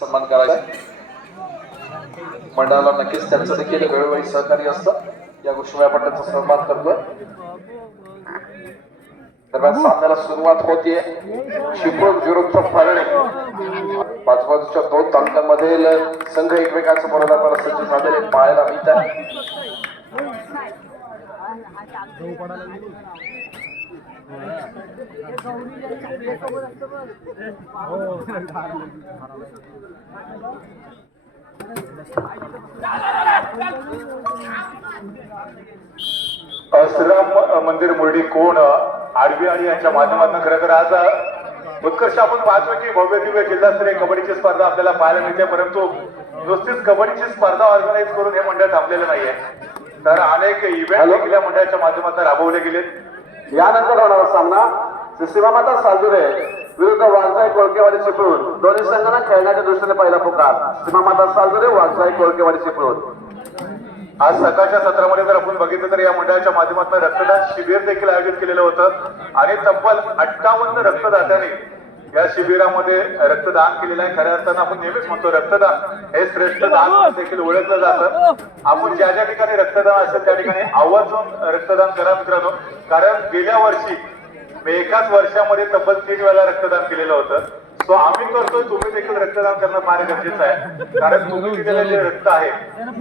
सन्मान करायचा मंडळाला नक्कीच त्यांचं देखील वेळोवेळी सहकार्य असतं या गोष्टी आपण त्यांचा सन्मान करतोय। दरम्यान सामन्याला सुरुवात होतीये चिपळूण विरुद्ध परळी बाजूबाजूच्या दोन तालुक्यांमधील संघ एकमेकांचं बरोबर सज्ज झालेले पाहायला मिळत आहे। श्रीराम मंदिर मुरडी कोण आरबी आणि यांच्या माध्यमातून खरं तर आज उत्कर्ष आपण पाहतो की भव्य दिव्य जिल्हास्तरीय कबड्डीची स्पर्धा आपल्याला पाहायला मिळते, परंतु नुसतीच कबड्डीची स्पर्धा ऑर्गनाईज करून हे मंडळ थांबलेलं नाहीये, तर अनेक इव्हेंट देखील या मंडळाच्या माध्यमातून राबवले गेले। यानंतर होणारा सामना सीमामाता सालजुरे विरुद्ध वाघजाई कोळकेवाडी चिपळूण दोन्ही संघांना खेळण्याच्या दृष्टीने पहिला पुकार सीमामाता सालजुरे वाघजाई कोळकेवाडी चिपळूण। आज सकाळच्या सत्रामध्ये जर आपण बघितलं तर या मंडळाच्या माध्यमातून रक्तदान शिबिर देखील आयोजित केलेलं होतं आणि तब्बल 58 रक्तदात्यांनी या शिबिरामध्ये रक्तदान केलेलं आहे। खऱ्या अर्थानं आपण नेहमीच म्हणतो रक्तदान हे श्रेष्ठ दान देखील ओळखलं जातं। आपण ज्या ज्या ठिकाणी रक्तदान असेल त्या ठिकाणी आवर्जून रक्तदान करा मित्रांनो, कारण गेल्या वर्षी एकाच वर्षामध्ये तब्बल 3 वेळा रक्तदान केलेलं होतं। सो आम्ही करतोय, तुम्ही देखील रक्तदान करणं फार गरजेचं आहे, कारण तुम्ही दिलेलं जे रक्त आहे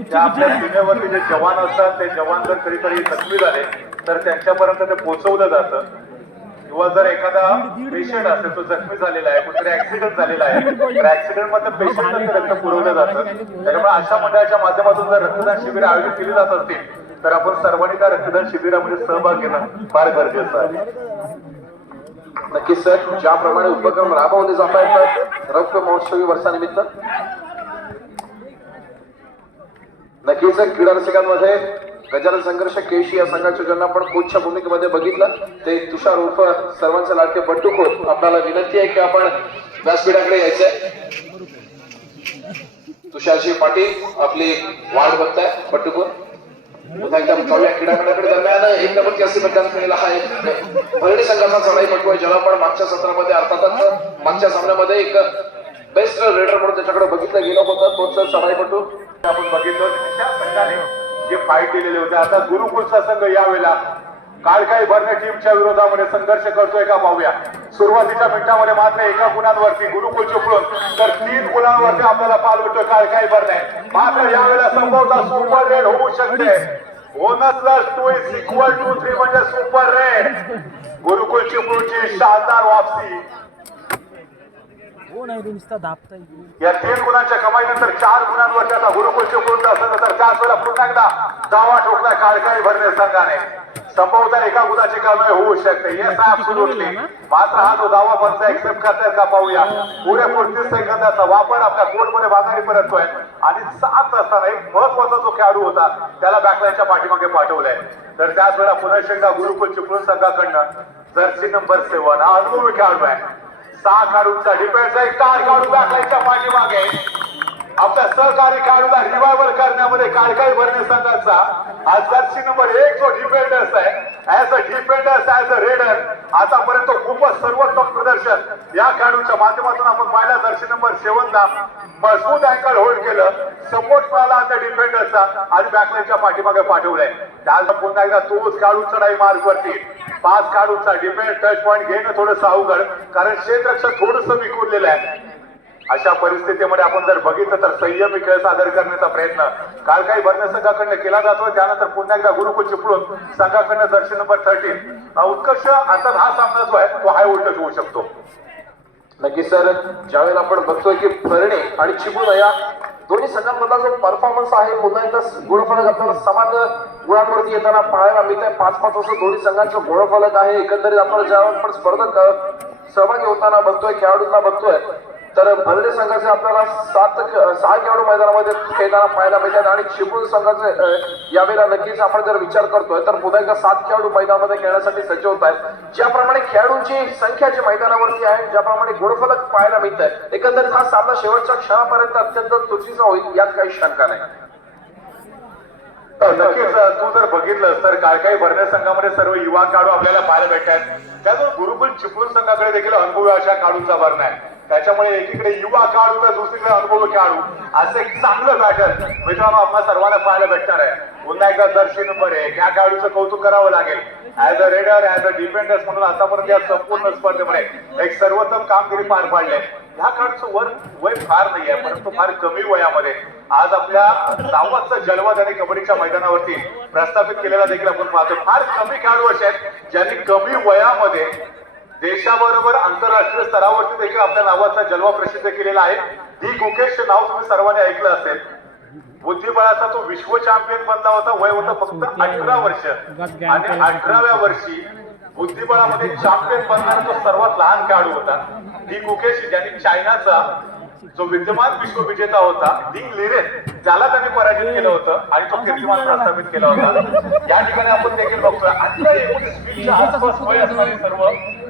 त्या आपल्या सीमेवरती जे जवान असतात ते जवान जर कधीतरी जखमी झाले तर त्यांच्यापर्यंत ते पोहोचवलं जातं, किंवा जर एखादा पेशंट असेल तो जखमी झालेला आहे, कुठेतरी ऍक्सिडेंट झालेला आहे तर ऍक्सिडेंट मध्ये पेशंटला ते रक्त पुरवलं जातं। त्यामुळे अशा मंडळाच्या माध्यमातून जर रक्तदान शिबिर आयोजित केली जात असतील तर आपण सर्वांनी त्या रक्तदान शिबिरामध्ये सहभाग घेणं फार गरजेचं आहे। नक्कीच सर, ज्याप्रमाणे उपक्रम राबवले जात आहेत रक्त महोत्सवी वर्षानिमित्त नक्कीच क्रीडा रसिकांमध्ये गजानन संघर्ष केशी या संघाच्या ज्यांना आपण कोचच्या भूमिकेमध्ये बघितलं ते तुषार उर्फ सर्वांचे लाडके बट्टू खोत, आपल्याला विनंती आहे की आपण व्यासपीठाकडे यायचंय। तुषारजी पाटील आपली वाट बघताय बट्टू खोत पुन्हा एकदा जाऊया क्रीडाकडे। दरम्यान एक नंबर केसी मैदान केलेला आहे परळी संघाचा चढाईपटू आहे, ज्याला आपण मागच्या सत्रामध्ये अर्थातच मागच्या सामन्यामध्ये एक बेस्ट रेडर म्हणून त्याच्याकडे बघितलं गेलं होतं, तोच चढाईपटू आपण बघितलं त्या संघाने जे फाईट दिलेले होते। आता गुरुकुलचा संघ यावेळेला काळकाई भरणे टीमच्या विरोधामध्ये संघर्ष करतोय का पाहूया। सुरुवातीच्या मिनिटांमध्ये मात्र एका गुणांवरती गुरुकुल चिपळूण तर 3 गुणांवरती आपल्याला पाल भेटतोय काळकाई भरणे। मात्र यावेळेला संभवता सुपर रेड होऊ शकते, bonus plus 2 is equal to 3 म्हणजे सुपर रेड। गुरुकुल चिपळूणची शानदार वापसी या 3 गुणांच्या कमाईनंतर 4 गुणांवरती आता गुरुकुल चिपळूणचा संघ, तर त्याच वेळेला पुन्हा एकदा दावा ठोकलाय काळकाई भरणे संघाने। संभवतः एका गुणाची कमाई होऊ शकते, येस ॲब्सोल्युटली। मात्र हा जो दावा पंच एक्सेप्ट करतायत का पाहूया। पुढे 35 सेकंदाचा वापर आपल्या कोर्टमध्ये माघारी परततोय आणि 7 असताना एक महत्वाचा जो खेळाडू होता त्याला बॅकलाईनच्या पाठीमागे पाठवलंय, तर त्याच वेळेला पुन्हा एकदा गुरुकुल चिपळूण संघाकडनं जर्सी नंबर 7 हा अनुभवी खेळाडू आहे। 6 खेळाडूंचा डिफेन्स आहे, 4 खेळाडू बॅकलाईनच्या पाठीमागे आपल्या सहकारी खेळाडूला रिवायवल करण्यामध्ये काळकाई भरणे संघाचा आज जर्सी नंबर 1 जो डिफेंडर्स आहे as a defenders as a raider आतापर्यंत खूपच सर्वोत्तम प्रदर्शन या खेळाडूच्या माध्यमातून आपण पाहिला। जर्सी नंबर 7 ला मजबूत अँकल होल्ड केलं, सपोर्ट मिळाला त्या डिफेंडरचा आणि बॅकलाईनच्या पाठीमागे पाठवलंय। त्याला पुन्हा एकदा तोच खेळाडू चढाई मार्ग वरती 5 खेळाडूंचा डिफेन्स टच पॉईंट घेणं थोडंसं अवघड, कारण क्षेत्ररक्षक थोडंसं विखुरलेलं आहे। अशा परिस्थितीमध्ये आपण जर बघितलं तर संयमी खेळ सादर करण्याचा प्रयत्न काळकाई भरणे संघाकडनं केला जातोय। त्यानंतर पुन्हा एकदा गुरुकुल चिपळूण संघाकडनं जर्सी नंबर 13 उत्कर्ष अर्थात हा सामना जो आहे तो हाय व्होल्टेज होऊ शकतो। नक्कीच सर, ज्यावेळेला आपण बघतोय की परळी आणि चिपळूण या दोन्ही संघांमधला जो परफॉर्मन्स आहे पुन्हा एकदा गुणफलक आपल्याला समान गुणांवरती येताना पाहायला मिळतंय। 5-5 वर्ष दोन्ही संघांचं गुणफलक आहे। एकंदरीत आपण ज्यावेळेला आपण स्पर्धक सहभागी होताना बघतोय खेळाडूंना बघतोय तर परळी संघाचे आपल्याला 6 खेळाडू मैदानामध्ये खेळताना पाहायला मिळतात आणि चिपळूण संघाचे यावेळेला नक्कीच आपण जर विचार करतोय तर पुन्हा एकदा 7 खेळाडू मैदानामध्ये खेळण्यासाठी सज्ज होत आहेत। ज्याप्रमाणे खेळाडूंची संख्या जी मैदानावरती आहे, ज्याप्रमाणे गुणफलक पाहायला मिळत आहे, एकंदरीत हा सामना शेवटच्या क्षणापर्यंत अत्यंत चुकीचा होईल यात काही शंका नाही। नक्कीच तू जर बघितलं तर काळकाई भरणे संघामध्ये सर्व युवा खेळाडू आपल्याला पाहायला भेटतात, त्यातून गुरुकुल चिपळूण संघाकडे देखील अनुभवी अशा खेळाडूंचा भरणा आहे। त्याच्यामुळे एकीकडे युवा खेळाडू तर दुसरीकडे अनुभवी खेळाडू असं एक चांगलं पॅटर्न मित्रांनो आपण सर्वांना पाहायला भेटणार आहे. पुन्हा एकदा जर्सी नंबर 1 या खेळाडूचं कौतुक करावं लागेल. As a raider as a defenders म्हणून आतापर्यंत या संपूर्ण स्पर्धेमध्ये एक सर्वोत्तम कामगिरी पार पाडली. ह्या खेळाडूचं वय फार नाही आहे परंतु फार कमी वयामध्ये आज आपल्या नावाचा जलवा त्यांनी कबड्डीच्या मैदानावरती प्रस्थापित केलेला देखील आपण पाहतो. फार कमी खेळाडू असे आहेत ज्यांनी कमी वयामध्ये देशाबरोबर आंतरराष्ट्रीय स्तरावरती देखील आपल्या नावाचा जलवा प्रसिद्ध केलेला आहे. डी गुकेश नाव तुम्ही सर्वांनी ऐकलं असेल. बुद्धिबळाचा तो विश्व चॅम्पियन बनला होता. वय होतं फक्त 18 वर्ष आणि 18व्या वर्षी बुद्धिबळामध्ये चॅम्पियन बनणारा तो सर्वात लहान खेळाडू होता. डी गुकेश ज्यांनी चायनाचा जो विद्यमान विश्व विजेता होता डिंग लिरेन त्याला त्यांनी पराजित केलं होतं आणि तो कीर्तिमान प्रस्थापित केला होता. या ठिकाणी आपण देखील बघतोय 18-19 आसपास वय असणारे सर्व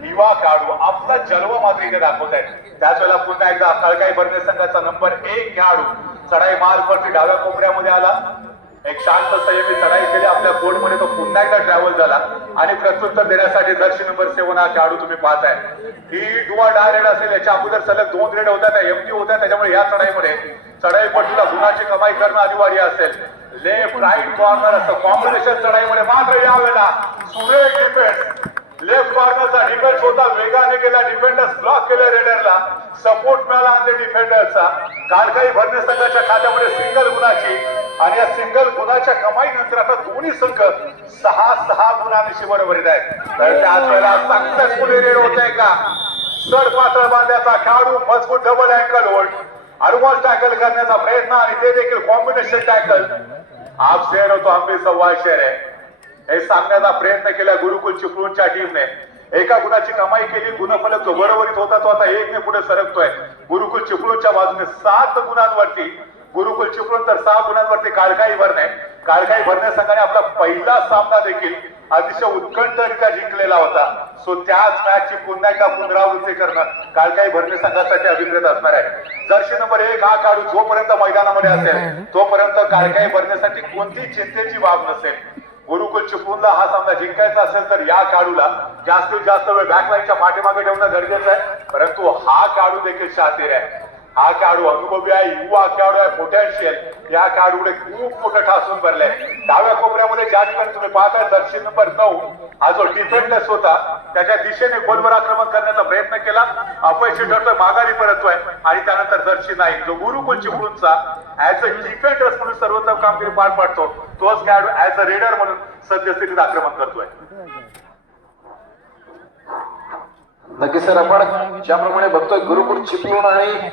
युवा खेळाडू आपला जलवा मात्र इथे दाखवत आहेत. त्याच वेळेला पुन्हा एकदा खळकाई भरणे संघाचा नंबर 1 खेळाडू चढाई मार्गवरती डाव्या कोपऱ्यामध्ये आला. एक शांत संयमी चढाई केली आपल्या बोर्डमध्ये तो पुन्हा एकदा ट्रॅव्हल झाला आणि प्रत्युत्तर देण्यासाठी जर्सी नंबर 7 हा खेळाडू तुम्ही पाहताय. ही डुआ डाय रेड असेल. याच्या अगोदर सलग 2 रेड होत्या त्या एमटी होत्या. त्याच्यामुळे या चढाईमध्ये चढाई पट्टीला गुणाची कमाई करणं अनिवार्य असेल. लेफ्ट राईट कॉर्नर असं कॉम्बिनेशन चढाईमध्ये मात्र यावेळेला सुरेख डिफेन्स लेफ्ट कॉर्नरचा डिफेन्स होता. वेगाने गेला डिफेंडर्स ब्लॉक केले. रेडरला सपोर्ट मिळाला आणि डिफेंडरचा काळकाई भरणे संघाच्या खात्यामध्ये सिंगल गुणाची आणि या सिंगल गुणाच्या कमाईनंतर आता दोन्ही संघ 6-6 गुणांशी बरोबरीत आहेत. तर त्याच वेळेला सक्सेसफुली रेड होत आहे का सड पातळ बांधण्याचा खेळाडू मजबूत डबल अँकल होल्ड अडवॉन्स टॅकल करण्याचा प्रयत्न आणि ते देखील कॉम्बिनेशन टॅकल हाफ शेअर होतो. आम्ही 1.25 शेअर आहे हे सांगण्याचा प्रयत्न केला गुरुकुल चिपळूणच्या टीमने. एका गुणाची कमाई केली. गुणफलक जो बरोबरीत होता तो आता 1 ने पुढे सरकतोय. गुरुकुल चिपळूणच्या बाजूने 7 गुणांवरती गुरुकुल चिपळूण तर 6 गुणांवरती काळकाई भरणे. काळकाई भरणे संघाने आपला पहिला सामना देखील अतिशय उत्कंठरित्या जिंकलेला होता. सो त्याच मॅचची पुन्हा एकदा पुनरावृत्ती करणं काळकाई भरणे संघासाठी अभिप्रेत असणार आहे. जर्सी नंबर 1 हा खेळाडू जोपर्यंत मैदानामध्ये असेल तोपर्यंत काळकाई भरण्यासाठी कोणतीही चिंतेची बाब नसेल. गुरुकुल चिपळूणला हा सामना जिंकायचा असेल तर या खेळाडूला जास्तीत जास्त वेळ बॅकलाईनच्या पाठीमागे ठेवणं गरजेचं आहे. परंतु हा खेळाडू देखील शातीर आहे. हा खेळाडू अनुभवी आहे. युवा खेळाडू आहे. पोटॅन्शियल या खेळाडूकडे खूप मोठं ठासून भरलंय. डाव्या कोपऱ्यामध्ये ज्या ठिकाणी तुम्ही पाहताय जर्सी नंबर 9 हा जो डिफेंडर्स होता त्याच्या दिशेने गोलवर आक्रमण करण्याचा प्रयत्न केला. अपयशी ठरतोय. माघारी परततोय आणि त्यानंतर जर्सी नाही जो गुरुकुल चिपळूणचा ऍज अ डिफेंडर्स म्हणून सर्वोत्तम कामगिरी पार पाडतो तोच खेळाडू ऍज अ रेडर म्हणून सद्यस्थितीत आक्रमण करतोय. नक्कीच सर आपण ज्याप्रमाणे बघतोय गुरुकुल चिपळूण आणि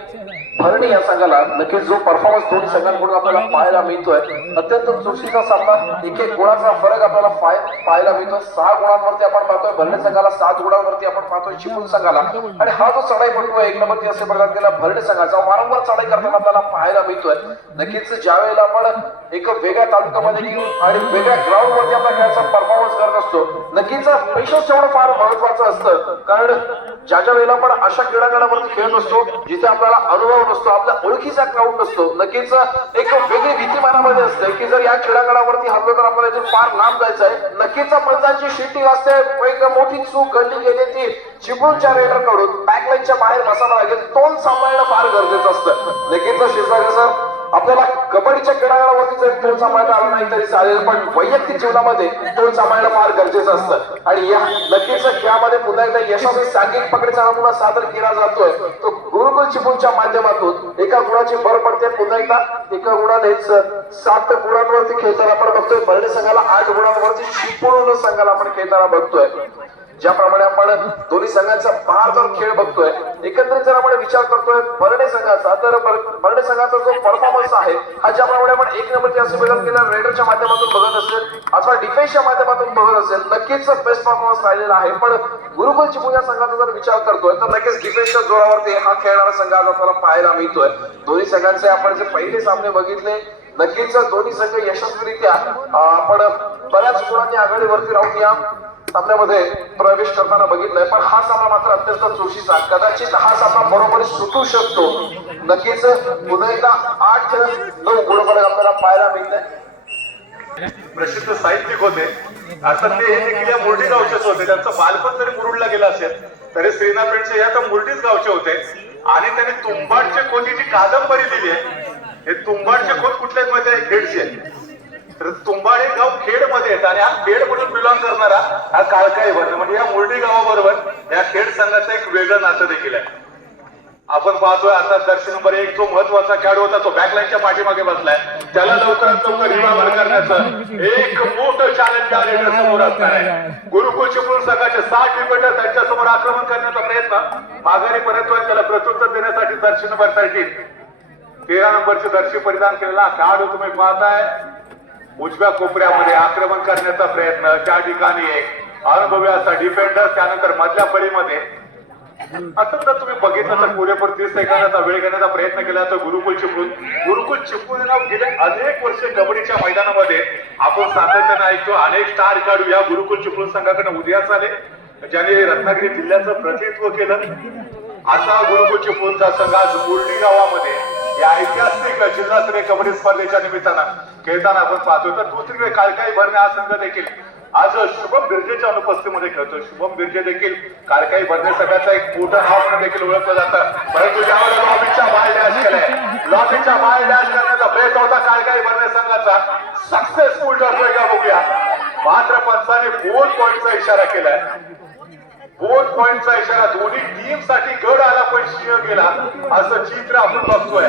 भरणी या संघाला नक्कीच जो परफॉर्मन्स दोन्ही संघांकडून आपल्याला पाहायला मिळतोय अत्यंत चुरशीचा सामना. एक गुणाचा फरक आपल्याला पाहायला मिळतोय. 6 गुणांवरती आपण पाहतोय भरणे संघाला 7 गुणांवरती आपण पाहतोय चिपळूण संघाला. आणि हा जो चढाई पटू आहे 1 नंबरती असे प्रकार केला भरणे संघाचा वारंवार चढाई करताना आपल्याला पाहायला मिळतोय. नक्कीच ज्या वेळेला आपण एक वेगळ्या तालुक्यामध्ये घेऊन आणि वेगळ्या ग्राउंड वरती आपल्या खेळाचा परफॉर्मन्स करत असतो नक्कीच पेशन्स ठेवणं फार महत्वाचं असतं. कारण ज्या वेळेला आपण अशा क्रीडांगणावरती खेळत असतो जिथे आपल्याला अनुभव नसतो आपल्या ओळखीचा क्राऊड नसतो नक्कीच एक वेगळी भीती मनामध्ये असते की जर या क्रीडांगणावरती हरलो तर आपल्याला इथून फार लांब जायचं आहे. नक्कीच पंचांची शिट्टी वाजते. एक मोठी चूक घडली गेली ती चिपळूणच्या रेडर कडून बॅकलाईनच्या बाहेर बसावं लागेल. तोंड सांभाळणं फार गरजेचं असतं. नक्कीच शिरसागर सर आपल्याला कबड्डीच्या क्रीडांगणावरती जरी तोंड सांभाळता आलं नाही तरी चालेल पण वैयक्तिक जीवनामध्ये तोंड सांभाळणं फार गरजेचं असतं. आणि या नक्कीच खेळामध्ये पुन्हा एकदा यशस्वी सांघिक पकडीचा नमुना सादर केला जातोय तो गुरुकुल चिपळूणच्या माध्यमातून. एका गुणाची भर पडते. पुन्हा एकदा एका गुणानेच 7 गुणांवरती खेळताना आपण बघतोय. भरणे संघाला 8 गुणांवरती चिपळूण संघाला आपण खेळताना बघतोय. ज्याप्रमाणे आपण दोन्ही संघांचा भारदार खेळ बघतोय एकंदरीत जर आपण विचार करतोय भरणे संघाचा तर भरणे संघाचा जो परफॉर्मन्स आहे हा ज्याप्रमाणे आपण 1 नंबरची असे बदल केला रेडरच्या माध्यमातून बघत असेल अथवा डिफेन्सच्या माध्यमातून बघत असेल नक्कीच बेस्ट परफॉर्मन्स राहिलेला आहे. पण गुरुकुल चिपळूण या संघाचा जर विचार करतोय तर नक्कीच डिफेन्सच्या जोरावरती हा खेळणारा संघ आज आपल्याला पाहायला मिळतोय. दोन्ही संघांचे आपण जे पहिले सामने बघितले नक्कीच दोन्ही संघ यशस्वीरित्या आपण बऱ्याच गुणांनी आघाडीवरती राहून या सामन्यामध्ये प्रवेश करताना बघितलंय. पण हा सामना मात्र अत्यंत चुरशीचा कदाचित हा सामना बरोबर सुटू शकतो. नक्कीच पुन्हा एकदा 8-9 गुणफलक आपल्याला पाहायला मिळतंय. प्रसिद्ध साहित्यिक होते असं ते देखील या मुरडी गावचेच होते. त्यांचं बालपण जरी मुरुडला गेलं असेल तरी श्रीनाथ पेंडसे या तर मुरडीच गावचे होते. आणि त्याने तुंबाडचे खोतीची कादंबरी लिहिली आहे. हे तुंबाडचे खोत कुठले माहिती आहे? खेडचे. तर तुंबाड हे गाव खेड मध्ये येतं आणि हा खेड म्हणून बिलॉंग करणारा हा काळकाई भरणे म्हणजे या मुर्डी गावाबरोबर या खेड संघाचं एक वेगळं नातं देखील आहे. आपण पाहतोय आता दर्शन नंबर 1 जो महत्वाचा खेळाडू होता तो बॅकलाईनच्या पाठीमागे बसलाय. त्याला लवकरात लवकर रिवायवल करण्याचं एक मोठं चॅलेंज या रेडर समोर असणार आहे. गुरुकुल चिपळूण संघाचे 60 डिफेंडर त्यांच्या समोर आक्रमण करण्याचा प्रयत्न माघारी परततोय. त्याला प्रत्युत्तर देण्यासाठी दर्शन नंबर 13 नंबरचे दर्शी परिधान केलेला खेळाडू तुम्ही पाहताय. उजव्या कोपऱ्यामध्ये आक्रमण करण्याचा प्रयत्न. त्या ठिकाणी एक अनुभवी असा डिफेंडर. त्यानंतर मधल्या फळीमध्ये असं जर तुम्ही बघितलं तर पुरेपूर 30 सेकंदाचा वेळ घेण्याचा प्रयत्न केला तर गुरुकुल चिपळूण नाव गेले अनेक वर्ष कबड्डीच्या मैदानामध्ये आपण सातत्याने ऐकतो. अनेक स्टार खेळाडू या गुरुकुल चिपळूण संघाकडे उदयास आले ज्याने रत्नागिरी जिल्ह्याचं प्रतिनिधित्व केलं. असा गुरुकुल चिपळूणचा संघ आज मुर्डी गावामध्ये या ऐतिहासिक जिल्हास्तरीय कबड्डी स्पर्धेच्या निमित्तानं खेळताना आपण पाहतोय. तर दुसरीकडे काळकाई भरणे हा संघ देखील आज शुभम बिर्जेच्या अनुपस्थितीमध्ये खेळतो. शुभम बिर्जे देखील काळकाई भरणे संघाचा एक मोठं नाव म्हणून देखील ओळखलं जातं. परंतु त्यावेळेला लॉबीच्या बाहेर डॅश केलाय. लॉबीच्या बाहेर डॅश करण्याचा प्रयत्न होता काळकाई भरणे संघाचा. सक्सेसफुल ठरतोय का बघूया. मात्र पंचाने 4 पॉईंटचा इशारा केलाय. 4 पॉईंटचा इशारा. दोन्ही टीम साठी गड आला पण शिव गेला असं चित्र आपण बघतोय.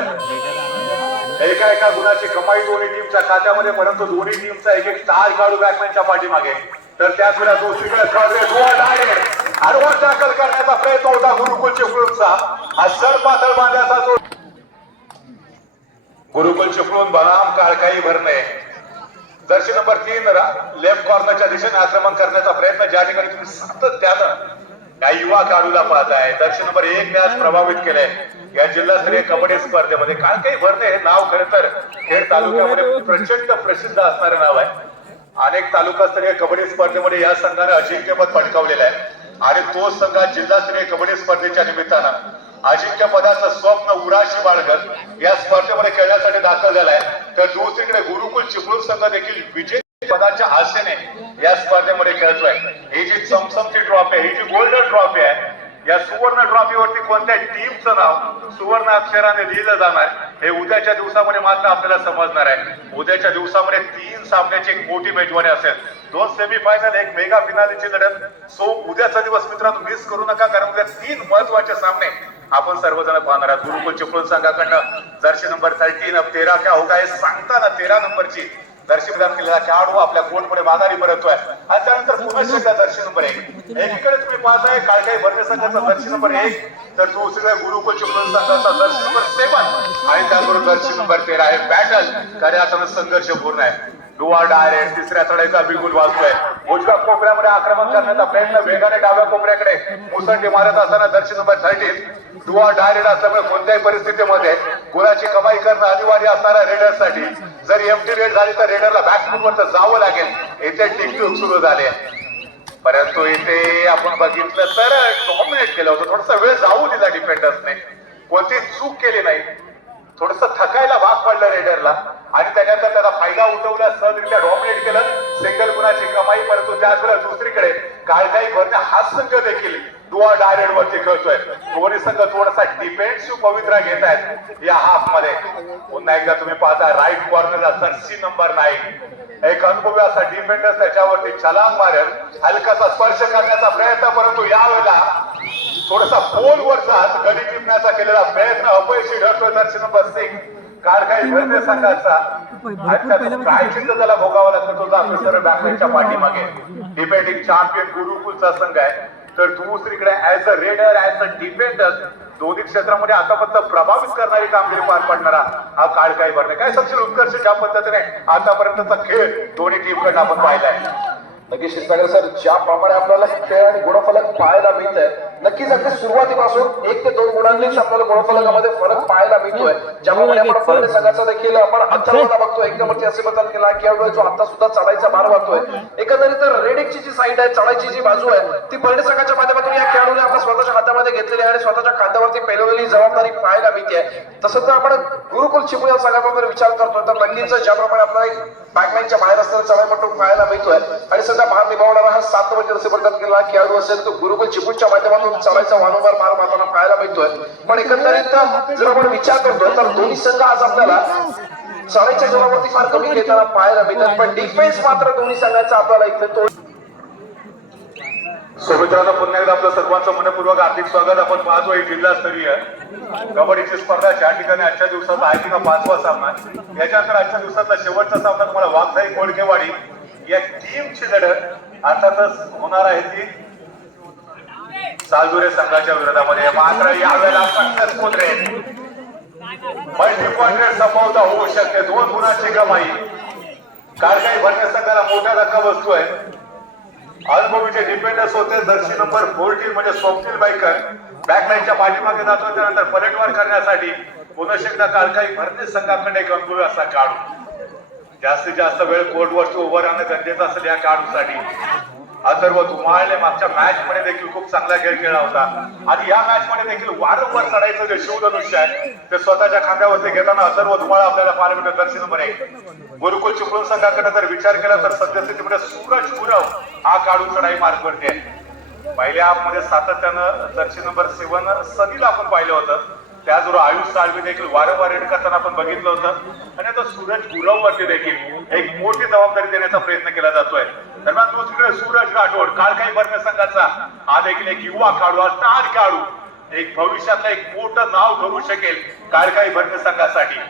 एका गुणाची कमाई दोन्ही टीमच्या खात्यामध्ये परंतु दोन्ही टीमचा एक स्टार खेळाडू बॅटमॅनच्या पाठीमागे. तर त्याच वेळेला दुसरीकडे आडवा टॅकल करण्याचा प्रयत्न होता गुरुकुल चिपळूणचा. हा पातळ बांधण्याचा जो गुरुकुल चिपळूण बनाम काळकाई भरणे. दर्शन नंबर 3 लेफ्ट कॉर्नरच्या दिशेने आक्रमण करण्याचा प्रयत्न ज्या ठिकाणी तुम्ही सातत्यानं या युवा खेळाडूला पाहताय. दर्शन नंबर 1 ने आज प्रभावित केलंय या जिल्हास्तरीय कबड्डी स्पर्धेमध्ये. काळकाई भरणे हे नाव खरं तर खेड तालुक्यामध्ये प्रचंड प्रसिद्ध असणारे नाव आहे. अनेक तालुकास्तरीय कबड्डी स्पर्धेमध्ये या संघाने अजिंक्यपद पटकावलेलं आहे आणि तो संघ जिल्हास्तरीय कबड्डी स्पर्धेच्या निमित्तानं अजिंक्यपदाचं स्वप्न उराशी बाळगत या स्पर्धेमध्ये खेळण्यासाठी दाखल झालाय. तर दुसरीकडे गुरुकुल चिपळूण संघ देखील विजय पदाच्या आशेने या स्पर्धेमध्ये खेळतोय. ही जी चमचमची ट्रॉफी आहे, ही जी गोल्डन ट्रॉफी आहे, या सुवर्ण ट्रॉफीवरती कोणत्या टीमचं नाव सुवर्ण अक्षराने लिहिलं जाणार हे उद्याच्या दिवसामध्ये मात्र आपल्याला समजणार आहे. उद्याच्या दिवसामध्ये 3 सामन्याची एक मोठी मेजवानी असेल. 2 सेमीफायनल, एक मेगा फिनालेची लढत. सो उद्याचा दिवस मित्रांनो मिस करू नका कारण उद्या 3 महत्वाचे सामने आपण सर्वजण पाहणार आहात. गुरुकुल चिपळूण संघाकडनं जर्सी नंबर 13 क्या होगा हे सांगताना 13 नंबरची दर्शी प्रदान केलेला खेळाडू आपल्या कोर्टमध्ये माघारी परततोय आणि त्यानंतर पुन्हा एकदा दर्शी नंबर 1. एकीकडे तुम्ही पाहताय काळकाई भरणे संघाचा दर्शी नंबर 1 तर दुसरीकडे गुरुकुल चिपळूण संघाचा दर्शी नंबर 7 आणि त्याबरोबर दर्शी नंबर 13 आहे. बॅटल खऱ्या अर्थानं संघर्षपूर्ण आहे. डुआ डायरेक्ट तिसऱ्या चढाईचा बिगुल वाजतोय. उजव्या कोपऱ्यामध्ये आक्रमण करण्याचा प्रयत्न वेगाने डाव्या कोपऱ्याकडे मुसंडी मारत असताना दर्शी नंबर 13 डुआ डायरेक्ट असल्यामुळे कोणत्याही परिस्थितीमध्ये गुणाची कमाई करणं अनिवार्य असणाऱ्या रेडरसाठी जर एमटी रेड झाली तर रेडरला बॅकफुटवर जावं लागेल. इथे टिकटूक सुरू झाले परंतु इथे आपण बघितलं तर डॉमिनेट केलं होतं. थोडासा वेळ जाऊ दिला डिफेंडर्सने. कोणती चूक केली नाही. थोडस थकायला भाग पडलं रेडरला आणि त्यानंतर त्याचा फायदा उठवला. सहजरित्या डॉमिनेट केलं. सिंगल गुणाची कमाई. परंतु त्याचवेळेला दुसरीकडे काळकाई भरणे हा संघ देखील डुआ डायरेक्ट वरती खेळतोय. दोन्ही संघ थोडासा डिफेन्सिव्ह पवित्रा घेत आहेत या हाफ मध्ये. पुन्हा एकदा तुम्ही पाहता राईट कॉर्नरला जर्सी नंबर 9 एक अनुभवी असा डिफेंडर त्याच्यावरती छलांग मारत हलकासा स्पर्श करण्याचा प्रयत्न परंतु यावेळेला थोडासा पोलवर जात गडी टिपण्याचा केलेला प्रयत्न अपयशी ठरतोय. दर्शी नंबर 6 काळकाई भरणे संघाचा काय चिंता त्याला भोगावा लागतो तो जातो सर बॅकलाईनच्या पाठीमागे. डिफेंडिंग चॅम्पियन गुरुकुलचा संघ आहे तर दुसरीकडे as a raider as a defender दोन्ही क्षेत्रामध्ये आतापर्यंत प्रभावित करणारी कामगिरी पार पाडणारा हा काळकाई भरणे. काय समजेल उत्कर्ष ज्या पद्धतीने आतापर्यंतचा खेळ दोन्ही टीमकडनं आपण पाहिलाय. नक्कीच क्षीरसागर सर ज्याप्रमाणे आपल्याला खेळ आणि गुणफलक पाहायला मिळत आहे नक्कीच अगदी सुरुवातीपासून 1 ते 2 गुणांनीच आपल्याला गुणफलकामध्ये फरक पाहायला मिळतोय. ज्याप्रमाणे आपण भरणे संघाचा देखील आपण अंतर्गत बघतोय. 1 नंबरची असे बदल केला खेळाडू जो आता सुद्धा चढायचा भार वाहतोय. एकंदरीत रेडिंगची जी साईड आहे चढायची जी बाजू आहे ती भरणे संघाच्या माध्यमातून या खेळाडूने आपल्या स्वतःच्या हातामध्ये घेतलेली आहे आणि स्वतःच्या खांद्यावरती पेलवलेली जबाबदारी पाहायला मिळते. तसंच जर आपण गुरुकुल चिपळूण संघाबद्दल विचार करतोय तर नक्कीच ज्याप्रमाणे आपल्याला बॅकलाईनच्या बाहेर असलेला चढाईपट्टू पाहायला मिळतोय आणि सध्या भार निभावणारा हा 7 नंबरची असे बदल केलेला खेळाडू असेल तो गुरुकुल चिपळूणच्या माध्यमातून माध्यमातून चढायचा वारंवार मार्ग आपल्याला पाहायला मिळतोय. पण एकंदरीत जर आपण विचार करतोय तर दोन्ही संघ आज आपल्याला चढायच्या जोरावरती फार कमी घेताना पाहायला मिळतात, पण डिफेन्स मात्र दोन्ही संघांचा आपल्याला इथे तो मित्रांनो, पुन्हा एकदा आपलं सर्वांचं मनपूर्वक हार्दिक स्वागत. आपण पाहतोय जिल्हास्तरीय कबड्डीची स्पर्धा ज्या ठिकाणी आजच्या दिवसाचा आहे का 5वा सामना. याच्यानंतर आजच्या दिवसातला शेवटचा सामना तुम्हाला वाघजाई कोळकेवाडी या टीमची लढत अर्थातच होणार आहे ती सालजुरे संघाच्या विरोधामध्ये. मात्र यावेळेला मल्टी पॉइंटेड संभवता होऊ शकते. 2 गुणांची कमाई. कारखाई भरणे संघाला मोठा धक्का बसतोय. अनुभवीचे डिफेंडर्स होते जर्सी नंबर 14 म्हणजे स्वप्नील बाईकर बॅकलाईनच्या पाठीमागे जातो. त्यानंतर पलटवार करण्यासाठी पुन्हा एकदा कारखाई भरणे संघाकडे एक अनुभवी असा काढू. जास्तीत जास्त वेळ कोर्टवरती उभं राहणं गरजेचं असेल या काढूसाठी. अथर्व धुमाळने मागच्या मॅच मध्ये देखील खूप चांगला खेळ खेळला होता आणि या मॅच मध्ये देखील वारंवार चढायचं जे शिवधनुष्य आहे ते स्वतःच्या खांद्यावरती घेताना अथर्व धुमाळ आपल्याला पाहायला मिळतो. जर्सी नंबर 1 गुरुकुल चिपळूण संघाकडे जर विचार केला तर सद्यस्थितीमध्ये सूरज गुरव हा काढून चढाई मार्गवरती आहे. पहिल्या हाफ मध्ये सातत्यानं जर्सी नंबर 7 सनीला आपण पाहिलं होतं. त्याचबरोबर आयुष साळवी देखील वारंवार रेड करताना आपण बघितलं होतं आणि आता सूरज गुरव वरती देखील एक मोठी जबाबदारी देण्याचा प्रयत्न केला जातोय. दरम्यान दुसरीकडे सूरज राठोड कारखाई भरणे संघाचा हा देखील एक युवा खेळाडू, स्टार खेळाडू, एक भविष्यातलं एक मोठं नाव ठरू शकेल कारखाई भरणे संघासाठी.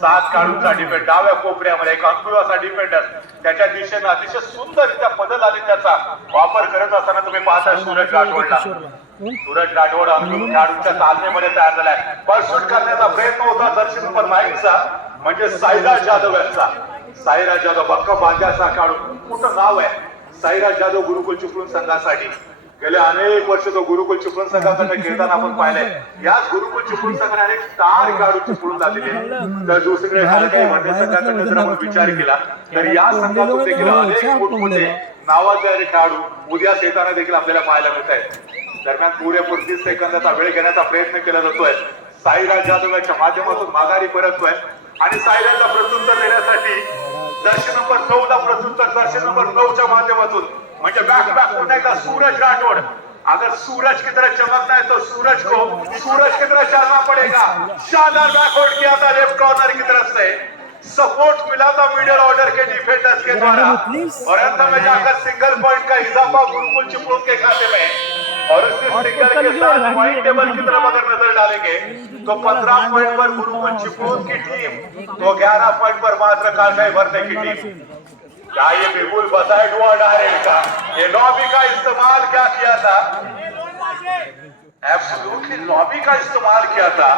7 काढूचा डिफेंड डाव्या कोपऱ्यामध्ये एक अनुभवी असा डिफेंडर त्याच्या दिशेनं अतिशय सुंदररित्या बदल आले त्याचा वापर करत असताना तुम्ही पाहता सूरज राठोडला. सूरज राठोड अनुभवी खेळाडूंच्या तालमीमध्ये तयार झालाय. परसूट करण्याचा प्रयत्न होता जर्सी नंबर 9चा म्हणजे साईराज जाधव यांचा. साईराज जाधव बक्का बांध्याचा खेळाडू, मोठं नाव आहे साईराज जाधव गुरुकुल चिपळूण संघासाठी. गेले अनेक वर्ष तो गुरुकुल चिपळूण संघाकडे खेळताना आपण पाहिलंय. याच गुरुकुल चिपळूण संघाने अनेक स्टार खेळाडू चिपळून झालेले. तर दुसरीकडे कारखाई भरणे संघाकडे जर आपण विचार केला तर या संघातून देखील अनेक मोठमोठे नावाजलेले खेळाडू उद्या येताना देखील आपल्याला पाहायला मिळत आहेत. दरम्यान पुरेपूर 30 सेकंदाचा वेळ घेण्याचा प्रयत्न केला जातोय. साईराज जाधव यांच्या माध्यमातून माघारी परततोय आणि साईराजला प्रत्युत्तर देण्यासाठी जर्सी नंबर 9ला प्रत्युत्तर जर्सी नंबर 9च्या माध्यमातून म्हणजे बॅक बॅक पुन्हा एकदा सूरज राठोड. अगर सूरज की तरह चमकना है तो सूरज की तरह चलना पड़ेगा. शानदार बैकवर्ड किया था लेफ्ट कॉर्नर की तरफ से. सपोर्ट मिला था मिडिल ऑर्डर के डिफेंडर्स के द्वारा और अंत में जाकर सिंगल पॉइंट का इजाफा गुरुकुल चिपळूण के खाते में. और उस सिंगल के साथ पॉइंट टेबल की तरफ अगर नजर डालेंगे तो 15 पॉइंट पर गुरुकुल चिपळूण की टीम तो 11 पॉइंट पर मात्र कारखाई भरने की टीम. क्या ये बिल्कुल बताए हुआ डायरेक्ट का ये लॉबी का इस्तेमाल क्या किया था. एब्सोल्युटली लॉबी का इस्तेमाल किया था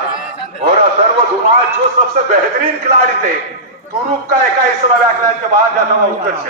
और अथर्व धुमाळ जो सबसे बेहतरीन खिलाड़ी थे तुरुप का एका हिस्सा बैकलाइन के बाहर जाता हुआ उत्कर्ष.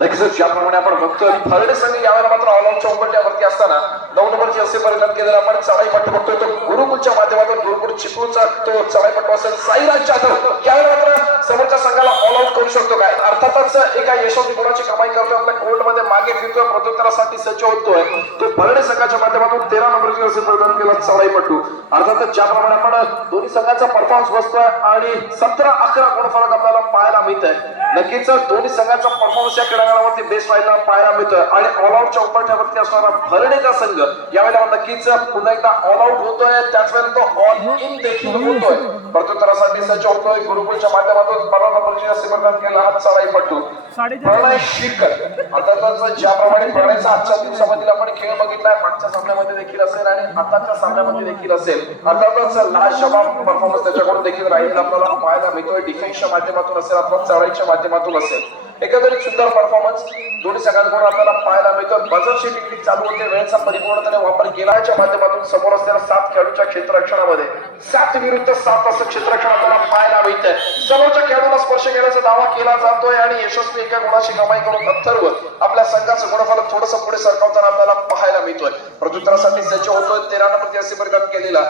नक्कीच ज्याप्रमाणे आपण बघतोय भरणे संघ यावेळेला मात्र ऑलआउटच्या उंबरठ्यावरती असताना 9 नंबरची असे परिणाम केलेला आपण चढाईपट्टू बघतोय. तो गुरुकुलच्या माध्यमातून गुरुकुल चिपळूणचा तो चढाईपट्टू असेल साईराज जाधव यावेळेला मात्र समोरच्या संघाला ऑल आउट करू शकतो काय. अर्थातच एका यशस्वी गुणाची कमाई करतोय. आपल्या कोर्टमध्ये मागे फिरतोय, प्रत्युत्तरासाठी सज्ज होतोय. तो भरणे संघाच्या माध्यमातून 13 नंबरची असे परिणाम केला चढाईपट्टू. अर्थातच ज्याप्रमाणे आपण दोन्ही संघाचा परफॉर्मन्स बसतोय आणि 17-11 गुणफरक आपल्याला पाहायला मिळतंय. नक्कीच दोन्ही संघाचा परफॉर्मन्स या क्रीडांगणावरती बेस्ट व्हायला पाहायला मिळतोय आणि ऑल आउटच्या उंबरठ्यावरती असणारा भरणेचा संघ यावेळेला नक्कीच पुन्हा एकदा ऑल आउट होतोय. त्याच वेळेला तो ऑल इन देखील होतोय. प्रत्युत्तरासाठी सज्ज होतोय. गुरुकुलच्या माध्यमातून 15 नंबरची असे परिणाम केला हा चढाईपट्टू प्रणय शिरकर. अर्थातच ज्याप्रमाणे प्रणयचा आजच्या दिवसामधील आपण खेळ बघितलाय मागच्या सामन्यामध्ये देखील असेल आणि आताच्या सामन्यामध्ये देखील असेल. अर्थातच लाजवाब परफॉर्मन्स त्याच्याकडून देखील राहिलेला आपल्याला पाहायला मिळतोय. डिफेन्सच्या माध्यमातून असेल अथवा चढाईच्या माध्यमातून असेल एकंदरीत सुंदर परफॉर्मन्स दोन्ही संघांकडून आपल्याला पाहायला मिळतोय. बझरची टेक्निक चालू होते. वेळेचा परिपूर्णपणे वापर केल्याच्या माध्यमातून समोर असलेल्या 7 खेळाडूच्या क्षेत्ररक्षणामध्ये 7 विरुद्ध 7 असं क्षेत्ररक्षण आपल्याला पाहायला मिळतंय. समोरच्या खेळाडूला स्पर्श केल्याचा दावा केला जातोय आणि यशस्वी एका गुणाची कमाई करून अथर्व आपल्या संघाचं गुणफलक थोडंसं पुढे सरकवताना आपल्याला पाहायला मिळतोय. प्रत्युत्तरासाठी सज्ज होतोय. 13 नंबरची असे परिणाम केलेला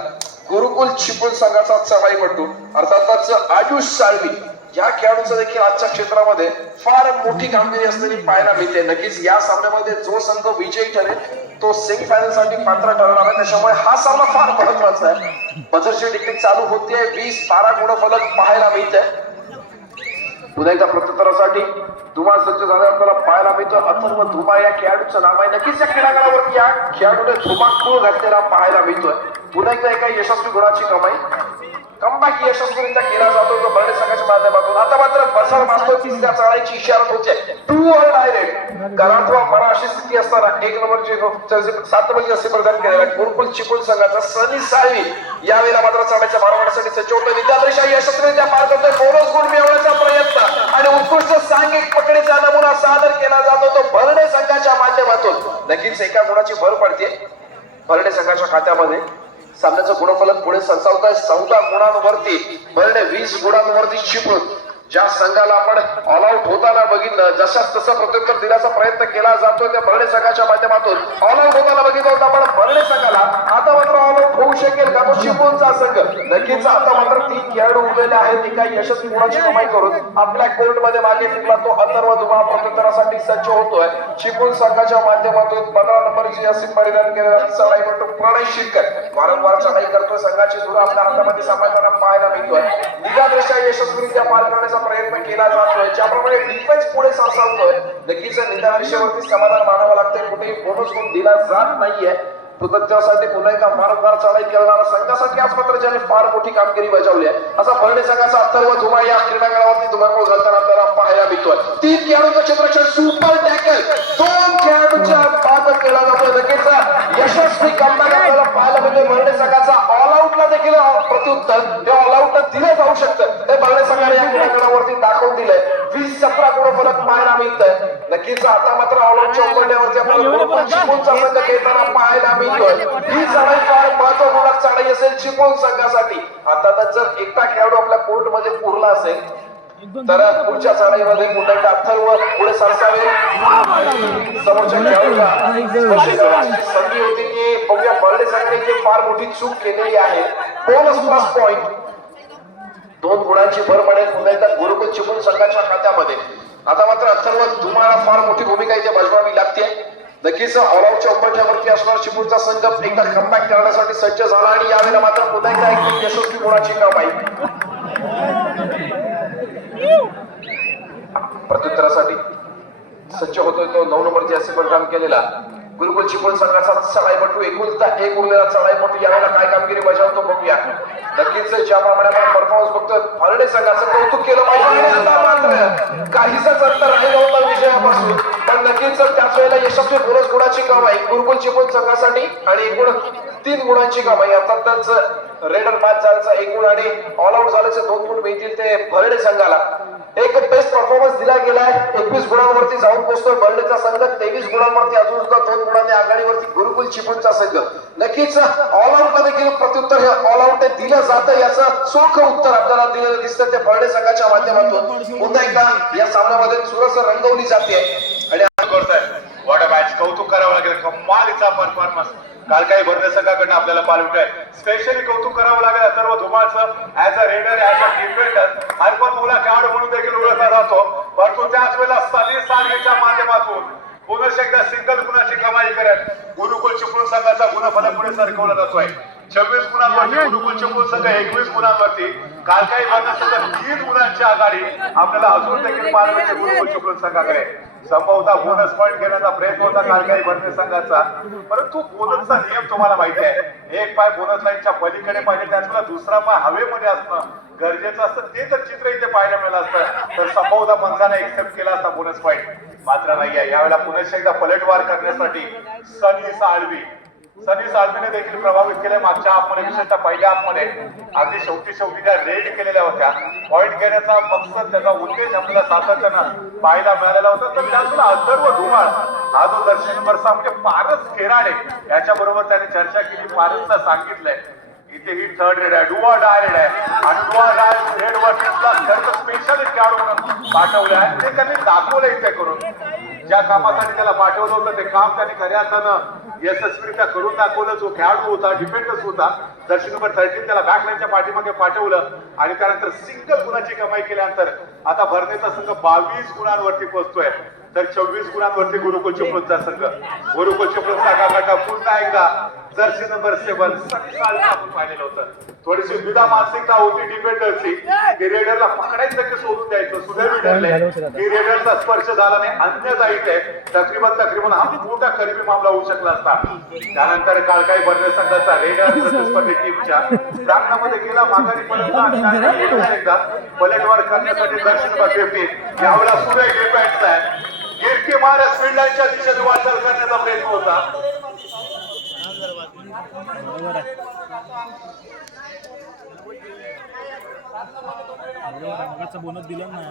गुरुकुल चिपळूण संघाचा चढाईपट्टू अर्थातच आयुष साळवी या खेळाडूंचा देखील आजच्या क्षेत्रामध्ये फार मोठी कामगिरी असलेली पाहायला मिळते. नक्कीच या सामन्यामध्ये जो संघ विजयी ठरेल तो सेमीफायनल साठी पात्र ठरणार आहे. त्याच्यामुळे हा सामना फार महत्वाचा आहे. बझरची टेक्निक चालू होते. 20-12 गुणफलक पाहायला मिळते. पुन्हा एकदा प्रत्युत्तरासाठी धुमाळ सज्ज झाला आपल्याला पाहायला मिळतो. अथर्व धुमाळ या खेळाडूचं नाव आहे. नक्कीच या क्रीडांगणावरती या खेळाडूने धुमाकूळ घातलेला पाहायला मिळतोय. पुन्हा एकदा एका यशस्वी गुणाची कमाई कमबॅक यशस्वीरित्या केला जातो तो बर्डे संघाच्या माध्यमातून. आता मात्र बसर मास्टर तिसऱ्या चाळीची इशारा होते टू ऑल डायरेक्ट कारण तो मला अशी स्थिती असताना 1 नंबरची 7 नंबरची असे प्रदान केलेला गुरुकुल चिपळूण संघाचा सनी साळवी यावेळेला मात्र चढायच्या मारवाडीसाठी सज्ज होतो. विद्यार्थी यशस्वीरित्या पार करतोय. बोनस गुण मिळवण्याचा प्रयत्न आणि उत्कृष्ट सांघिक पकडीचा नमुना सादर केला जातो तो बर्डे संघाच्या माध्यमातून. नक्कीच एका गुणाची भर पडते बर्डे संघाच्या खात्यामध्ये. सामन्याचं गुणफलक पुढे सरसावत आहे 14 गुणांवरती बर्डे 20 गुणांवरती चिपळूण. ज्या संघाला आपण ऑल आउट होताना बघितलं जशाच तसं प्रत्युत्तर देण्याचा प्रयत्न केला जातोय त्या बर्डे संघाच्या माध्यमातून. ऑल आउट होताना बघितलं होतं आपण बर्डे संघाला. आता मात्र ऑल आउट होऊ शकेल का तो चिपळूणचा संघ. नक्कीच आता मात्र 3 खेळाडू उरलेले आहेत. एका यशस्वी गुणाची कमाई करून आपल्या कोर्टमध्ये मागे फिरला तो अथर्व धुमाळ प्रत्युत्तरासाठी सज्ज होतोय. चिपळूण संघाच्या माध्यमातून 15 नंबरची असे परिधान केलेला चढाईपटू प्रणय शिरकर वारंवार चढाई करतोय. संघाची धुरा आपल्या हातामध्ये सांभाळताना पाहायला मिळतोय. निगादृष्ट्या यशस्वीरित्या पार करण्याचा प्रयत्न केला जातोय. ज्याप्रमाणे डिफेन्स पुढे सरसावतोय नक्कीच निगादृष्ट्यावरती समाधान मानावं लागतंय. कुठेही बोनस गुण दिला जात नाहीये. त्यासाठी पुन्हा एका वारंवार चढाई करणारा संघासाठी आज मात्र ज्याने फार मोठी कामगिरी बजावली आहे असा बर्डे संघाचा अथर्व धुमाळ या क्रीडांगणावरती धुमाकूळ घालताना आपल्याला पाहायला मिळतोय. 3 खेळाडूंचं क्षेत्ररक्षण सुपर टॅकल 2 खेळाडूंच्या बाद केला जातोय. नक्कीच यशस्वी कमबॅक आपल्याला पाहायला मिळतोय. बर्डे संघाचा ऑल आउटला देखील प्रत्युत्तर हे ऑल आउट दिलं जाऊ शकतं हे बर्डे संघाने या क्रीडांगणावरती दाखवून दिलंय. 20-17 गुणफलक पाहायला मिळतंय. नक्कीच आता मात्र ऑल आउटच्या उंबरठ्यावरती आपल्याला चिपळूणचा संघ खेळताना पाहायला मिळतोय. ही चढाई फार महत्वपूर्ण चढाई असेल चिपळूण संघासाठी. आता तर जर एकटा खेळाडू आपल्या कोर्ट मध्ये पुरला असेल तर पुढच्या चढाईमध्ये पुन्हा एकदा अथर्व पुढे सरसावे. समोरच्या खेळाडूला संधी होती की बघूया बर्डे संघाने इथे फार मोठी चूक केलेली आहे. बोनस प्लस पॉइंट 2 गुणांची भर पडेल पुन्हा एकदा गुरुकुल चिपळूण संघाच्या खात्यामध्ये. आता मात्र अथर्व धुमाळला फार मोठी भूमिका इथे बजावावी लागते. नक्कीच ऑल आउटच्या उंबरठ्यावरती असणार चिपळूणचा संघ एकदा कमबॅक करण्यासाठी सज्ज झाला आणि यावेळेला मात्र पुन्हा एकदा एक यशस्वी गुणाची कमाई. प्रत्युत्तरासाठी सज्ज होतोय तो 9 नंबरची असे परिधान केलेला गुरुकुल चिपळूण संघाचा चढाईपटू. एकुलता एक उरलेला चढाईपटू यावेळेला काय कामगिरी बजावतो बघूया. नक्कीच ज्याप्रमाणे आपण परफॉर्मन्स बघतोय बर्डे संघाचं कौतुक केलं पाहिजे. आता मात्र काहीच अंतर राहिलं होतं विजयापासून पण नक्कीच त्याच वेळेला यशस्वी बोनस गुणाची कमाई गुरुकुल चिपळूण संघासाठी आणि एकूण 3 गुणांची कमाई. अर्थातच रेडर मॅच झाल्याचा 1 गुण आणि ऑल आउट झाल्याचे 2 गुण मिळतील ते बर्डे संघाला. एक बेस्ट परफॉर्मन्स दिला गेलाय. 21 गुणांवरती जाऊन पोहोचतोय बर्डेचा संघ. 23 गुणांवरती अजून सुद्धा 2 गुणांनी आघाडीवरती गुरुकुल चिपळूणचा संघ. नक्कीच ऑल आउट ला देखील प्रत्युत्तर हे ऑल आउट दिलं जातं याचं चोख उत्तर आपल्याला दिलेलं दिसतं ते बर्डे संघाच्या माध्यमातून. पुन्हा एकदा या सामन्यामध्ये चुरस रंगवली जाते आणि वॉट अ मॅच. कौतुक करावं लागेल. कमालीचा परफॉर्मन्स काल काही बर्डे संघाकडनं आपल्याला पाहायला मिळतोय. स्पेशली कौतुक करावं लागेल अथर्व धुमाळचं. As a raider as a defender हरपत मुला खेळाडू म्हणून देखील ओळखला जातो. परंतु त्याच वेळेला सनी साळवीच्या माध्यमातून पुनश एकदा सिंगल गुणाची कमाई करत गुरुकुल चिपळूण संघाचा गुणफलक पुढे सरकवला जातोय. 26 गुणांवरती गुरुकुल चिपळूण संघ 21 गुणांवरती. काल काही बर्डे संघ 3 गुणांची आघाडी आपल्याला अजून देखील पाहायला मिळते गुरुकुल चिपळूण संघाकडे. संभवतः बोनस पॉईंट घेण्याचा प्रयत्न होता काल काही बर्डे संघाचा. परंतु बोनसचा नियम तुम्हाला माहिती आहे. एक पाय बोनस लाईनच्या पलीकडे पाहिजे त्याचवेळेला दुसरा पाय हवेमध्ये असणं गरजेचं असतं. ते तर चित्र इथे पाहायला मिळालं असतं तर संभवतः पंचाने एक्सेप्ट केला असता बोनस पॉईंट. मात्र नाहीये. यावेळेला पुन्हा एकदा पलटवार करण्यासाठी सनी साळवीने देखील प्रभावित केले. मागच्या हाफमध्ये विशेषतः पहिल्या हाफमध्ये अगदी शेवटी ज्या रेड केलेल्या होत्या पॉईंट घेण्याचा मकसद त्याचा उद्देश आपल्याला सातत्यानं पाहायला मिळालेला होता. तर त्याचवेळेला अथर्व धुमाळ हा जो दर्शन नंबर 6 म्हणजे पारस खेराडे याच्या बरोबर त्याने चर्चा केली. पारसला सांगितलंय इथे ही थर्ड रेड आहे. डुआ डाय रेड आहे आणि डुआ डाय रेड वरती खरं तर स्पेशल खेळाडू म्हणून पाठवले आहे. ते त्यांनी दाखवलं इथे करून. ज्या कामासाठी त्याला पाठवलं होतं ते काम त्यांनी खऱ्या अर्थानं यशस्वीरित्या करून दाखवलं. जो खेळाडू होता डिफेंडर्स होता जर्सी नंबर 13 त्याला बॅकलाईनच्या पाठीमागे पाठवलं आणि त्यानंतर सिंगल गुणाची कमाई केल्यानंतर आता बर्डेचा संघ 22 गुणांवरती पोहोचतोय. तर 26 गुणांवरती गुरुकुल चिपळूणचा संघ. गुरुकुल चिपळूण संघाकडनं पुन्हा एकदा जर्सी नंबर 7 साल आपण पाहिलेलं होतं. थोडीशी विदा मानसिकता होती डिफेंडरची की रेडरला पकडायचं की सोडून द्यायचं. सुदैवी ठरले की रेडरचा स्पर्श झाला नाही, अन्यथा इथे तकरीबन हा मोठा करीबी मामला होऊ शकला असता. त्यानंतर काळकाई बर्ने संघाचा रेडर प्रतिस्पर्धी टीमच्या प्रांगणामध्ये गेला, माघारी पलटला, एकदा पलटवार करण्यासाठी जर्सी नंबर 15 यावेळेला सुरेख डिफेन्स आहे. गिरकी मारत फिल्डांच्या दिशेने वाटचाल करण्याचा प्रयत्न होता. बोनस दिला ना.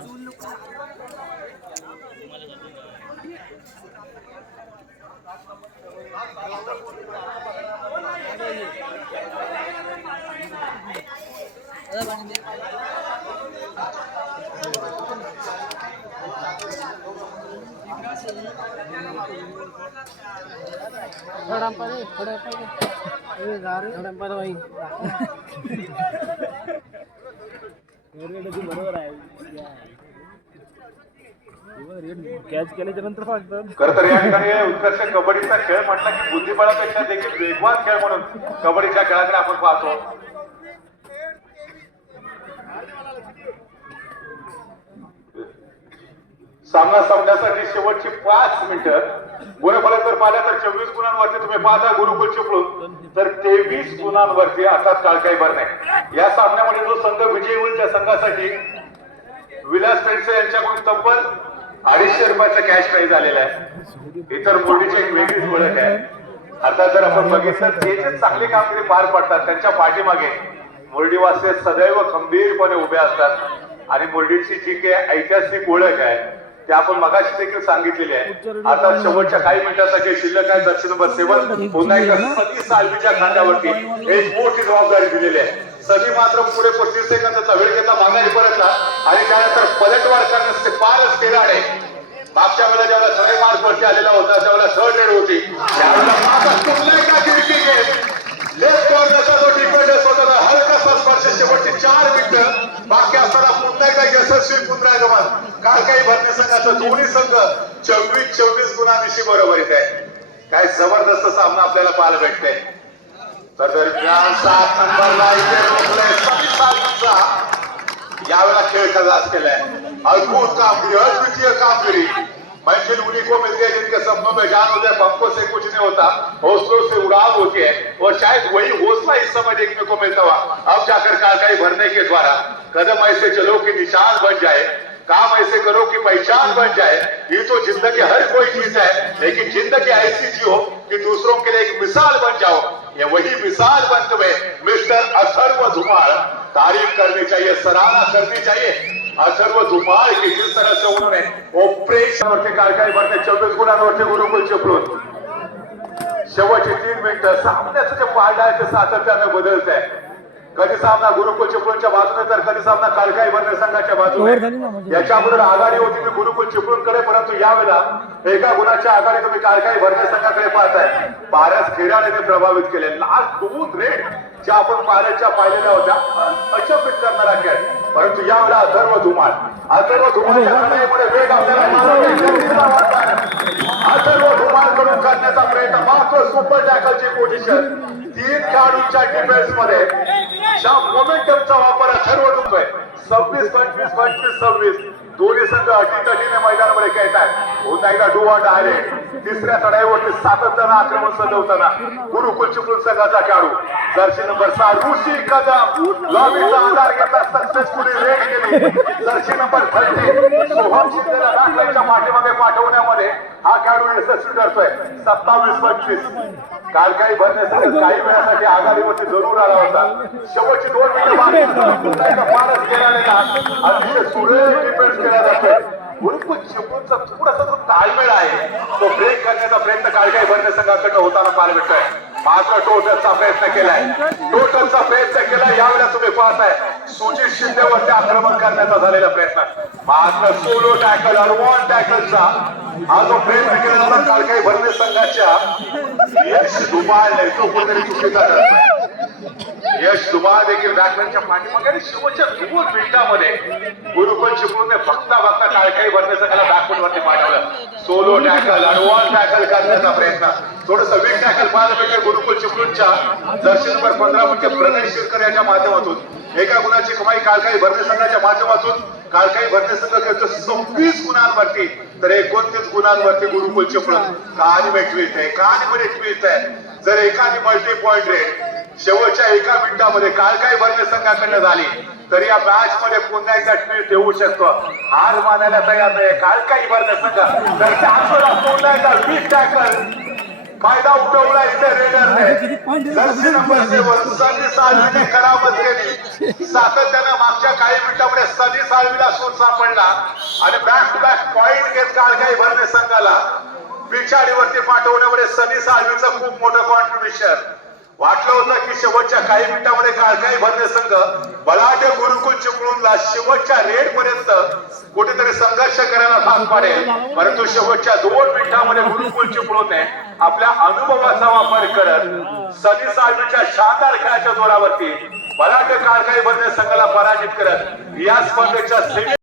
बरोबर आहे. कॅच केल्याच्या नंतर खरं तर या ठिकाणी उत्कर्ष कबड्डीचा खेळ म्हटला की बुद्धिबळापेक्षा देखील वेगवान खेळ म्हणून कबड्डीच्या खेळाकडे आपण पाहतो. सामना संपण्यासाठी शेवटची 5 मिनिटं. गुणफलक जर पाहिल्या तर 24 गुणांवरती तुम्ही पाहता गुरुकुल चिपळूण, तर 23 गुणांवरती आता काळकाई बर्ने. या सामन्यामध्ये जो संघ विजयी होईल त्या संघासाठी विलास पेंडसे यांच्याकडून तब्बल 250 रुपयाचं कॅश प्राइज आलेलं आहे. इतर मोठीची एक वेगळीच ओळख आहे. आता जर आपण बघितलं जे जे चांगली कामगिरी पार पडतात त्यांच्या पाठीमागे मुरडीवासी सदैव खंबीरपणे उभे असतात. आणि मुरडीची जी काही ऐतिहासिक ओळख आहे ते आपण मगाशी देखील सांगितलेली आहे. आता शेवटच्या काही मिनिटांसाठी शिल्लक आहे. जर्सी नंबर 7 पुन्हा एकदा सनी सालवीच्या खांद्यावरती एक मोठी जबाबदारी दिलेली आहे. सनी मात्र पुढे 25 सेकंदाचा वेळ घेता माघारी परतला आणि त्यानंतर पलटवार करण्यासाठी फारच केराडे. मागच्या वेळेला जेव्हा सगळे मार्क वरती आलेला होता त्यावेळेला थर्ड रेड होती. त्यावेळेला मागं चुकलाय का खिडकी गेम लेफ्ट कॉर्नरचा जो डिफेंडर्स होता हलकासा स्पर्श. शेवटची 4 मिनिटं बाकी असताना पुन्हा एकदा यशस्वी पुनरागमन काळकाई बर्ने संघाचं. दोन्ही संघ 24 गुणांशी बरोबरीत आहे. काय जबरदस्त सामना आपल्याला पाहायला भेटते. तर दरम्यान 7 नंबरला इथे रोखलंय सनी सालवीचा. यावेळेला खेळ खलास केलाय. अद्भुत कामगिरी, अद्वितीय कामगिरी. मंजिल उन्हीं को मिलती है जिनके सपनों में जान होता है, पंखों से कुछ नहीं होता, हौसलों से उड़ान होती है. और शायद वही हौसला इस समय देखने को मिलता हुआ अब जाकर कालकाई भरने के द्वारा कदम ऐसे चलो कि निशान बन जाए, काम ऐसे करो कि पहचान बन जाए. ये तो जिंदगी हर कोई चीज है, लेकिन जिंदगी ऐसी जियो कि दूसरों के लिए एक मिसाल बन जाओ. ये वही मिसाल बनते हुए मिस्टर अथर्व धुमाल. तारीफ करनी चाहिए, सराहना करनी चाहिए अथर्व धुमाल की जिस तरह से उन्होंने ऑपरेशन वरती काळकाई बर्ने 24 गुणांवरती गुरुकुल चिपळूण. शेवटची 3 मिनिटं सामन्याचं जे पारडं आहे ते सातत्याने बदलत आहे. कधी सामना गुरुकुल चिपळूणच्या बाजूने तर कधी सामना काळकाई बर्ने संघाच्या बाजूने. याच्या अगोदर आघाडी होती ती गुरुकुल चिपळूणकडे, परंतु यावेळेला एका गुणाच्या आघाडी तुम्ही काळकाई बर्ने संघाकडे पाहताय. बऱ्याच खेळाडूने प्रभावित केले. लास्ट 2 रेड ज्या आपण पाहिलेल्या होत्या अचंबित करणारा खेळ, परंतु यावेळेला अथर्व धुमाळ वेग आपल्याला अथर्व धुमाळ कडून करण्याचा प्रयत्न. मात्र सुपर टॅकलची पोझिशन 3 खेळाडूंच्या डिफेन्स मध्ये ज्या मोमेंटमचा वापर अथर्व धुतोय. 26-25-25-26 दोन्ही संघ अटीतटीने मैदानामध्ये खेळतात. पुन्हा एकदा डुवा डायरेक्ट तिसऱ्या चढाईवरती सातत्यानं आक्रमण सजवताना गुरुकुल चिपळूण संघाचा खेळाडू जर्सी नंबर 6 ऋषी कदम लॉबीचा आधार घेतला, सक्सेसफुली रेड केली. जर्सी नंबर 30 सोहम शिंदेला राखल्याच्या पाठीमागे पाठवण्यामध्ये हा खेळाडू यशस्वी ठरतोय. 27-25 काळकाई बर्ने संघ काही वेळासाठी आघाडीवरती जरूर आला होता. शेवटची 2 मिनिटं फारच केलेला अतिशय सुरेख डिफेन्स केला जातोय. गुरुकुल चिपळूणचा थोडासा जो ताळमेळ आहे तो ब्रेक करण्याचा प्रयत्न काळकाई बर्ने संघाकडनं होताना पाहायला भेटतोय. मात्र टोटलचा प्रयत्न केलाय. यावेळेला तुम्ही पाहताय सुजित शिंदेवरती आक्रमण करण्याचा झालेला प्रयत्न. मात्र सोलो टॅकल अडवॉन टॅकलचा हा जो प्रयत्न केला काळकाई बर्ने संघाच्या यश धुमाळ तो कुठेतरी चुकीचा ठरतो. यश दुबा देखील बॅटमॅनच्या पाठीमागे आणि शेवटच्या 2 मिनिटांमध्ये गुरुकुल चिपळूणने बघता बघता काळकाई भरण्याचं त्याला बॅकफुटवरती पाठवलं. सोलो टॅकल, अडवान्स टॅकल करण्याचा प्रयत्न, थोडंसं वीक टॅकल पाहायला मिळते गुरुकुल चिपळूणच्या जर्सी नंबर 15 म्हणजे प्रणय शिरकर यांच्या माध्यमातून. एका गुणाची कमाई काळकाई भरणे संघाच्या माध्यमातून. काळकाई भरणे संघ खेळतो 26 गुणांवरती तर 29 गुणांवरती गुरुकुल चिपळूण. कहाणी में ट्विस्ट आहे, कहाणीमध्ये ट्विस्ट आहे. जर एखादी मल्टी पॉइंट रेट शेवटच्या 1 मिनिटामध्ये काळकाई भरणे संघाकडनं झाली तर या मॅच मध्ये पुन्हा एकदा ट्विस्ट येऊ शकतो. हार मानायला तयार नाही काळकाई भरणे संघ. तर त्याचवेळेला पुन्हा एकदा वीक टॅकल फायदा उठवला इथे रेडरने. जर्सी नंबर 7 सनी साळवीने करामत केली. सातत्यानं मागच्या काही मिनिटांमध्ये सनी साळवीला सूर सापडला आणि बॅक टू बॅक पॉइंट घेत काळकाई भरणे संघाला पिछाडीवरती पाठवण्यामध्ये सनी साळवीचं खूप मोठं कॉन्ट्रीब्युशन. वाटलं होतं की शेवटच्या काही मिनिटांमध्ये काळकाई भरणे संघ बलाढ्य गुरुकुल चिपळूणला शेवटच्या रेड पर्यंत कुठेतरी संघर्ष करायला भाग पाडेल, परंतु शेवटच्या 2 मिनिटांमध्ये गुरुकुल चिपळूणने आपल्या अनुभवाचा वापर करत सनी साळवीच्या शानदार खेळाच्या जोरावरती बलाढ्य काळकाई भरणे संघाला पराजित करत या स्पर्धेच्या